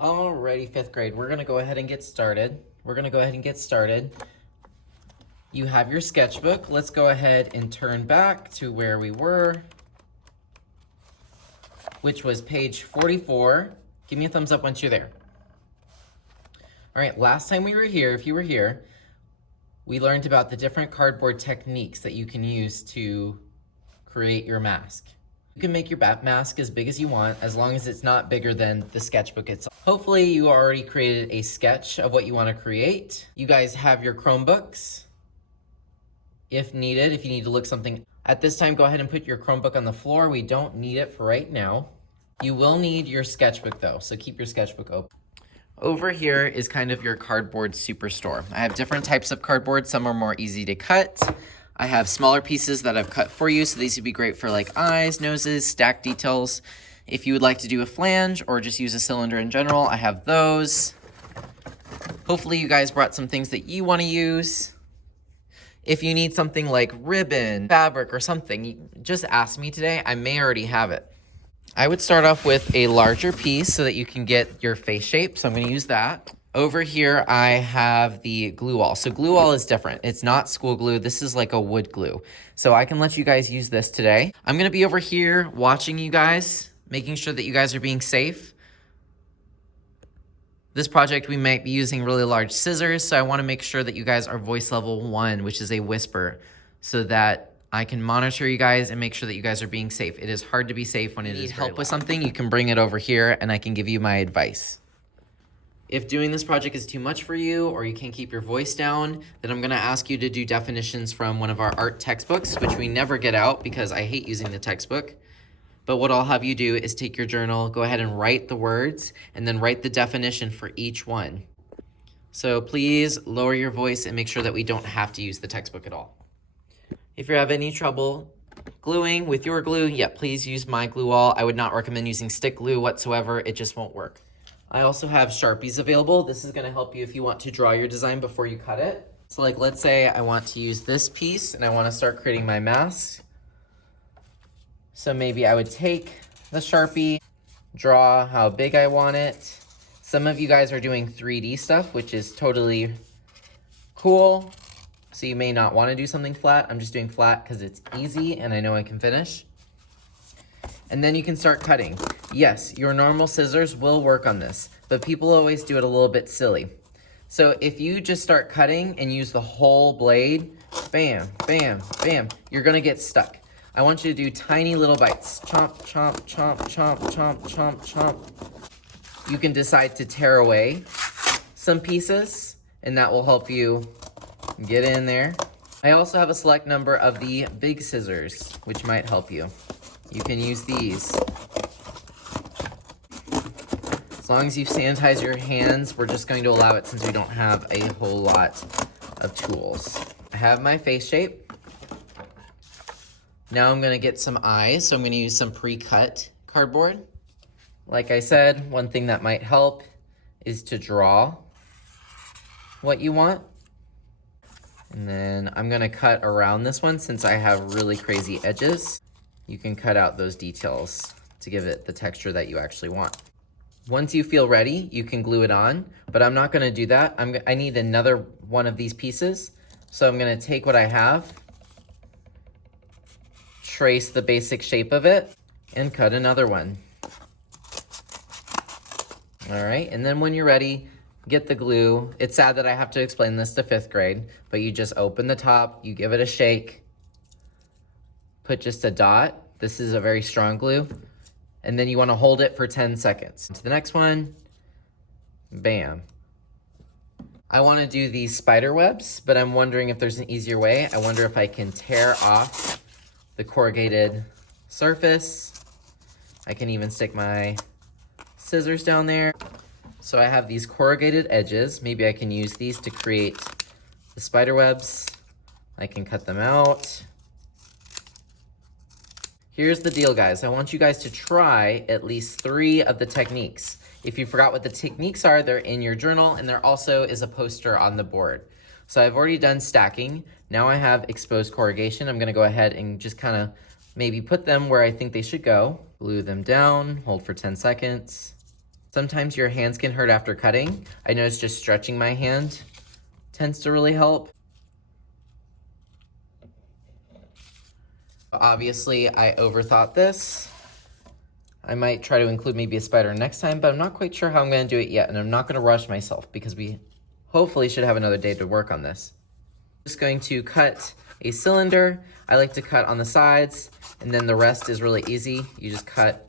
Alrighty, fifth grade, we're gonna go ahead and get started. You have your sketchbook. Let's go ahead and turn back to where we were, which was page 44. Give me a thumbs up once you're there. All right, last time we were here, if you were here, we learned about the different cardboard techniques that you can use to create your mask. You can make your mask as big as you want, as long as it's not bigger than the sketchbook itself. Hopefully you already created a sketch of what you want to create. You guys have your Chromebooks. If needed, if you need to look something. At this time, go ahead and put your Chromebook on the floor. We don't need it for right now. You will need your sketchbook though, so keep your sketchbook open. Over here is kind of your cardboard superstore. I have different types of cardboard. Some are more easy to cut. I have smaller pieces that I've cut for you, so these would be great for like eyes, noses, stack details. If you would like to do a flange or just use a cylinder in general, I have those. Hopefully you guys brought some things that you want to use. If you need something like ribbon, fabric, or something, just ask me today. I may already have it. I would start off with a larger piece so that you can get your face shape, so I'm going to use that. Over here, I have the glue wall. So glue wall is different. It's not school glue. This is like a wood glue. So I can let you guys use this today. I'm going to be over here watching you guys, making sure that you guys are being safe. This project, we might be using really large scissors, so I want to make sure that you guys are voice level 1, which is a whisper, so that I can monitor you guys and make sure that you guys are being safe. It is hard to be safe when it is help with something. You can bring it over here and I can give you my advice. If doing this project is too much for you or you can't keep your voice down, then I'm gonna ask you to do definitions from one of our art textbooks, which we never get out because I hate using the textbook. But what I'll have you do is take your journal, go ahead and write the words, and then write the definition for each one. So please lower your voice and make sure that we don't have to use the textbook at all. If you have any trouble gluing with your glue, yeah, please use my glue wall. I would not recommend using stick glue whatsoever. It just won't work. I also have Sharpies available. This is gonna help you if you want to draw your design before you cut it. So like, let's say I want to use this piece and I wanna start creating my mask. So maybe I would take the Sharpie, draw how big I want it. Some of you guys are doing 3D stuff, which is totally cool. So you may not wanna do something flat. I'm just doing flat because it's easy and I know I can finish. And then you can start cutting. Yes, your normal scissors will work on this, but people always do it a little bit silly. So if you just start cutting and use the whole blade, bam, bam, bam, you're gonna get stuck. I want you to do tiny little bites. Chomp, chomp, chomp, chomp, chomp, chomp, chomp. You can decide to tear away some pieces, and that will help you get in there. I also have a select number of the big scissors, which might help you. You can use these. As long as you sanitize your hands, we're just going to allow it since we don't have a whole lot of tools. I have my face shape. Now I'm gonna get some eyes, so I'm gonna use some pre-cut cardboard. Like I said, one thing that might help is to draw what you want. And then I'm gonna cut around this one since I have really crazy edges. You can cut out those details to give it the texture that you actually want. Once you feel ready, you can glue it on, but I'm not gonna do that. I need another one of these pieces. So I'm gonna take what I have, trace the basic shape of it, and cut another one. All right, and then when you're ready, get the glue. It's sad that I have to explain this to fifth grade, but you just open the top, you give it a shake, put just a dot. This is a very strong glue. And then you wanna hold it for 10 seconds. To the next one, bam. I wanna do these spider webs, but I'm wondering if there's an easier way. I wonder if I can tear off the corrugated surface. I can even stick my scissors down there. So I have these corrugated edges. Maybe I can use these to create the spider webs. I can cut them out. Here's the deal, guys. I want you guys to try at least 3 of the techniques. If you forgot what the techniques are, they're in your journal, and there also is a poster on the board. So I've already done stacking. Now I have exposed corrugation. I'm gonna go ahead and just kind of maybe put them where I think they should go. Glue them down, hold for 10 seconds. Sometimes your hands can hurt after cutting. I noticed just stretching my hand tends to really help. Obviously, I overthought this. I might try to include maybe a spider next time, but I'm not quite sure how I'm going to do it yet, and I'm not going to rush myself because we hopefully should have another day to work on this. Just going to cut a cylinder. I like to cut on the sides, and then the rest is really easy. You just cut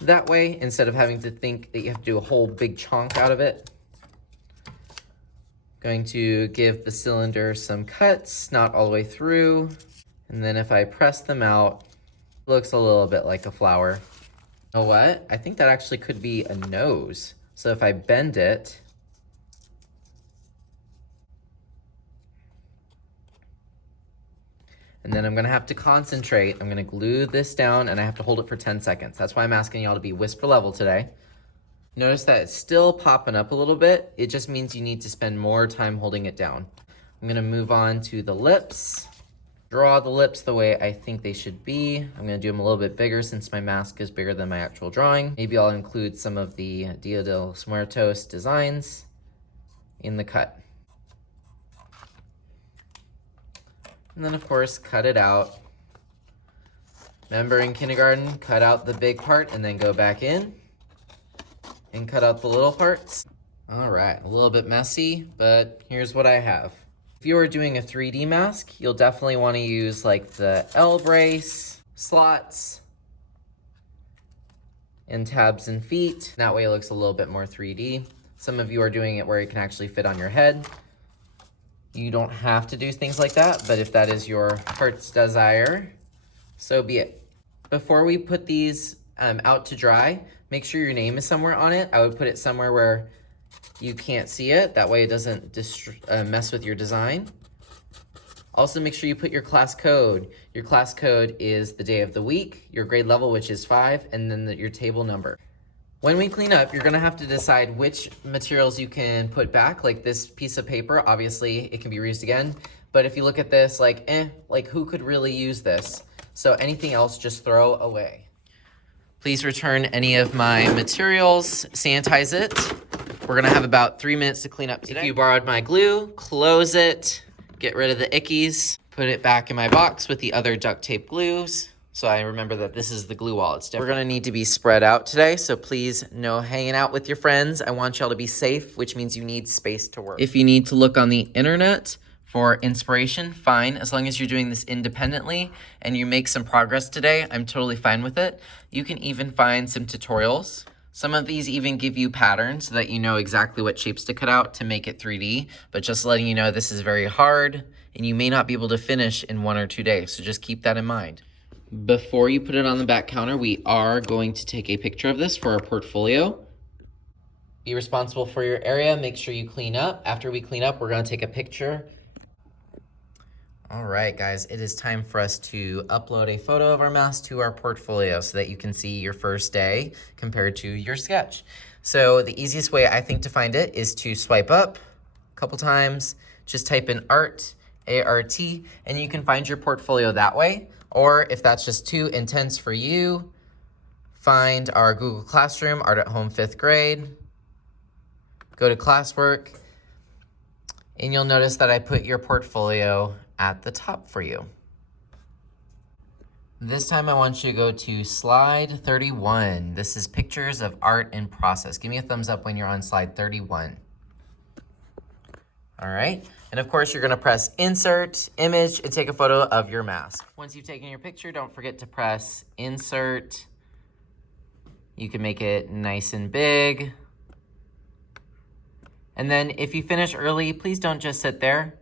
that way instead of having to think that you have to do a whole big chunk out of it. Going to give the cylinder some cuts, not all the way through. And then if I press them out, it looks a little bit like a flower. You know what? I think that actually could be a nose. So if I bend it, and then I'm gonna have to concentrate. I'm gonna glue this down and I have to hold it for 10 seconds. That's why I'm asking y'all to be whisper level today. Notice that it's still popping up a little bit. It just means you need to spend more time holding it down. I'm gonna move on to the lips. Draw the lips the way I think they should be. I'm gonna do them a little bit bigger since my mask is bigger than my actual drawing. Maybe I'll include some of the Dia de los Muertos designs in the cut. And then of course, cut it out. Remember in kindergarten, cut out the big part and then go back in and cut out the little parts. All right, a little bit messy, but here's what I have. If you are doing a 3D mask, you'll definitely want to use like the L brace, slots, and tabs and feet. That way it looks a little bit more 3D. Some of you are doing it where it can actually fit on your head. You don't have to do things like that, but if that is your heart's desire, so be it. Before we put these out to dry, make sure your name is somewhere on it. I would put it somewhere where you can't see it. That way it doesn't mess with your design. Also, make sure you put your class code. Your class code is the day of the week, your grade level, which is 5, and then your table number. When we clean up, you're gonna have to decide which materials you can put back. Like this piece of paper, obviously it can be reused again. But if you look at this, like who could really use this? So anything else, just throw away. Please return any of my materials, sanitize it. We're gonna have about 3 minutes to clean up today. If you borrowed my glue, close it, get rid of the ickies, put it back in my box with the other duct tape glues. So I remember that this is the glue wall, it's different. We're gonna need to be spread out today, so please no hanging out with your friends. I want y'all to be safe, which means you need space to work. If you need to look on the internet for inspiration, fine. As long as you're doing this independently and you make some progress today, I'm totally fine with it. You can even find some tutorials. Some of these even give you patterns so that you know exactly what shapes to cut out to make it 3D, but just letting you know this is very hard and you may not be able to finish in 1 or 2 days, so just keep that in mind. Before you put it on the back counter, we are going to take a picture of this for our portfolio. Be responsible for your area, make sure you clean up. After we clean up, we're gonna take a picture. All right, guys, it is time for us to upload a photo of our mask to our portfolio so that you can see your first day compared to your sketch. So the easiest way I think to find it is to swipe up a couple times, just type in art, A-R-T, and you can find your portfolio that way. Or if that's just too intense for you, find our Google Classroom, Art at Home 5th grade, go to classwork, and you'll notice that I put your portfolio at the top for you. This time I want you to go to slide 31. This is pictures of art in process. Give me a thumbs up when you're on slide 31. All right, and of course you're gonna press insert, image, and take a photo of your mask. Once you've taken your picture, don't forget to press insert. You can make it nice and big. And then if you finish early, please don't just sit there.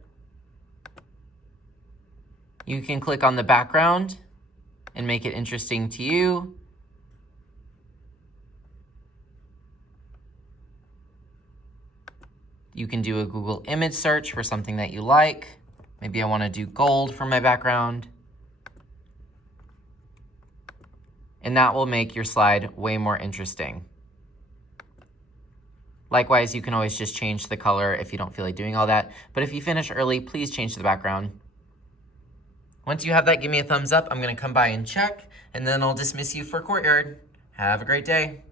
You can click on the background and make it interesting to you. You can do a Google image search for something that you like. Maybe I want to do gold for my background. And that will make your slide way more interesting. Likewise, you can always just change the color if you don't feel like doing all that. But if you finish early, please change the background. Once you have that, give me a thumbs up. I'm gonna come by and check, and then I'll dismiss you for courtyard. Have a great day.